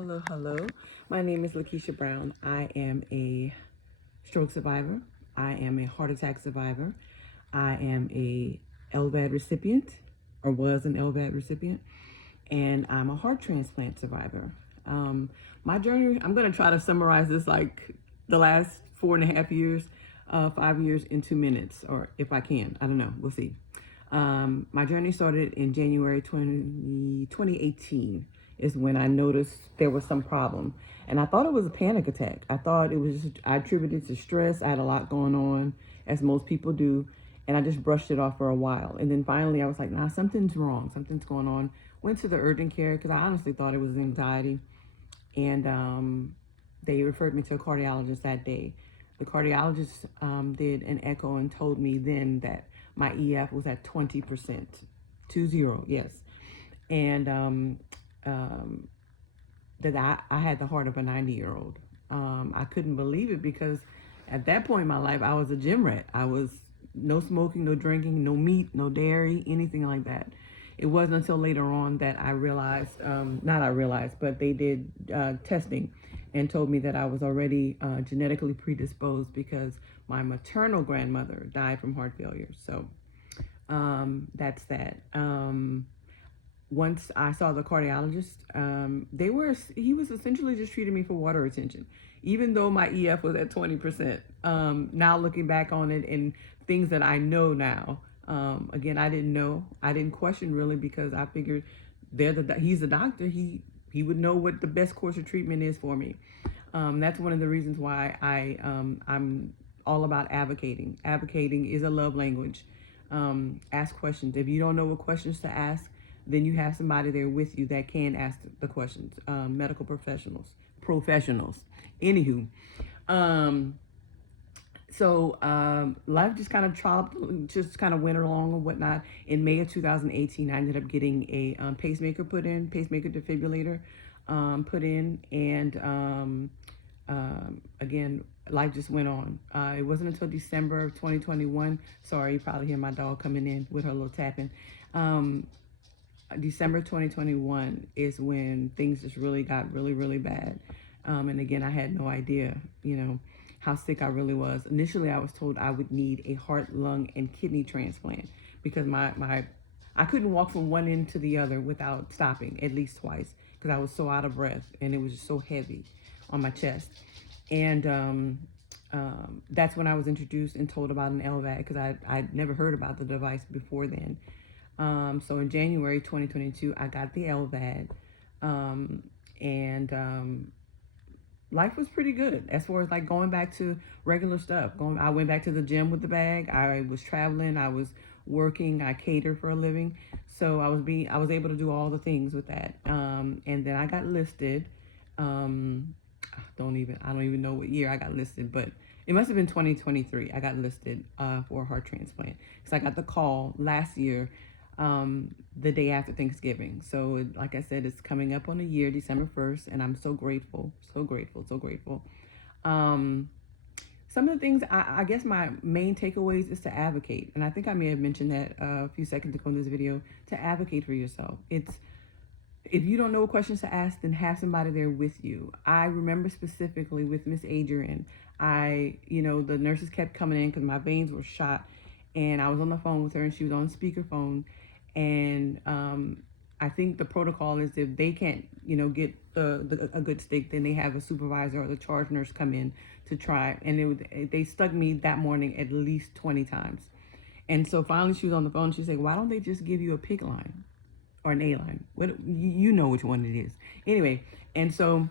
Hello, hello. My name is Lakeisha Brown. I am a stroke survivor. I am a heart attack survivor. I am a LVAD recipient, or was an LVAD recipient, and I'm a heart transplant survivor. My journey, I'm going to try to summarize this like the last 4.5 years, 5 years in 2 minutes, or if I can. I don't know. We'll see. My journey started in January 2018 is when I noticed there was some problem. And I thought it was a panic attack. I thought it was, I attributed it to stress. I had a lot going on, as most people do. And I just brushed it off for a while. And then finally I was like, nah, something's wrong. Something's going on. Went to the urgent care because I honestly thought it was anxiety. And they referred me to a cardiologist that day. The cardiologist did an echo and told me then that my EF was at 20%, 20, yes. And that I had the heart of a 90-year-old. I couldn't believe it because at that point in my life, I was a gym rat. I was no smoking, no drinking, no meat, no dairy, anything like that. It wasn't until later on that I realized, not I realized, but they did testing and told me that I was already genetically predisposed because my maternal grandmother died from heart failure. So that's that. Once I saw the cardiologist, he was essentially just treating me for water retention, even though my EF was at 20%. Now looking back on it and things that I know now, again, I didn't know, I didn't question really because I figured he's a doctor. He would know what the best course of treatment is for me. That's one of the reasons why I'm all about advocating. Advocating is a love language. Ask questions. If you don't know what questions to ask, then you have somebody there with you that can ask the questions. Medical professionals. Anywho, life just kind of went along and whatnot. In May of 2018, I ended up getting a pacemaker defibrillator put in, and again, life just went on. It wasn't until December of 2021. Sorry, you probably hear my dog coming in with her little tapping. December 2021 is when things just really got really bad. And again, I had no idea, how sick I really was. Initially, I was told I would need a heart, lung, and kidney transplant because I couldn't walk from one end to the other without stopping at least twice because I was so out of breath and it was just so heavy on my chest. And that's when I was introduced and told about an LVAD because I'd never heard about the device before then. So in January 2022, I got the LVAD, and life was pretty good as far as like going back to regular stuff. I went back to the gym with the bag. I was traveling. I was working. I catered for a living, so I was able to do all the things with that. And then I got listed. I don't even know what year I got listed, but it must have been 2023. I got listed for a heart transplant because I got the call last year, the day after Thanksgiving. So like I said, it's coming up on a year, December 1st, and I'm so grateful, so grateful, so grateful. Some of the things, I guess my main takeaways is to advocate. And I think I may have mentioned that a few seconds ago in this video, to advocate for yourself. If you don't know what questions to ask, then have somebody there with you. I remember specifically with Miss Adrian, the nurses kept coming in because my veins were shot, and I was on the phone with her and she was on speakerphone. And I think the protocol is if they can't, get a good stick, then they have a supervisor or the charge nurse come in to try. And they stuck me that morning at least 20 times. And so finally she was on the phone. She said, why don't they just give you a PICC line or an A line? You know which one it is. Anyway, and so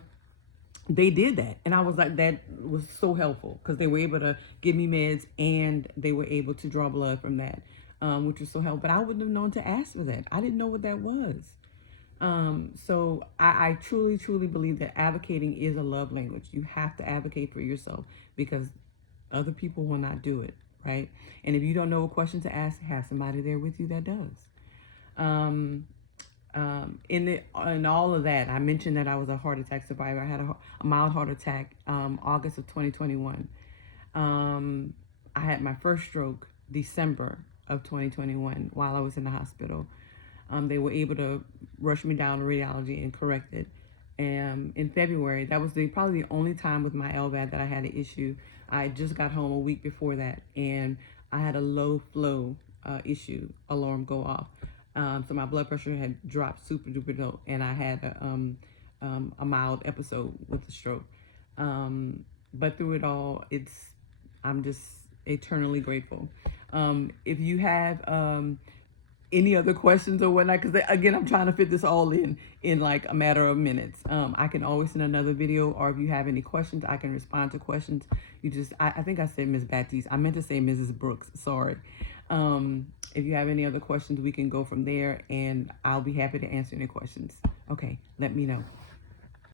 they did that. And I was like, that was so helpful because they were able to give me meds and they were able to draw blood from that. Which was so helpful. But I wouldn't have known to ask for that. I didn't know what that was. So I truly believe that advocating is a love language. You have to advocate for yourself because other people will not do it, right? And if you don't know a question to ask, have somebody there with you that does. In all of that, I mentioned that I was a heart attack survivor. I had a mild heart attack August of 2021. I had my first stroke December of 2021 while I was in the hospital. They were able to rush me down to radiology and correct it. in February. That was probably the only time with my LVAD that I had an issue. I just got home a week before that, and I had a low flow issue alarm go off. So my blood pressure had dropped super duper low, and I had a mild episode with the stroke. But through it all, I'm just eternally grateful. If you have any other questions or whatnot, because again, I'm trying to fit this all in like a matter of minutes. I can always send another video, or if you have any questions, I can respond to questions. I think I said Ms. Baptiste. I meant to say Mrs. Brooks. Sorry. If you have any other questions, we can go from there, and I'll be happy to answer any questions. Okay, let me know.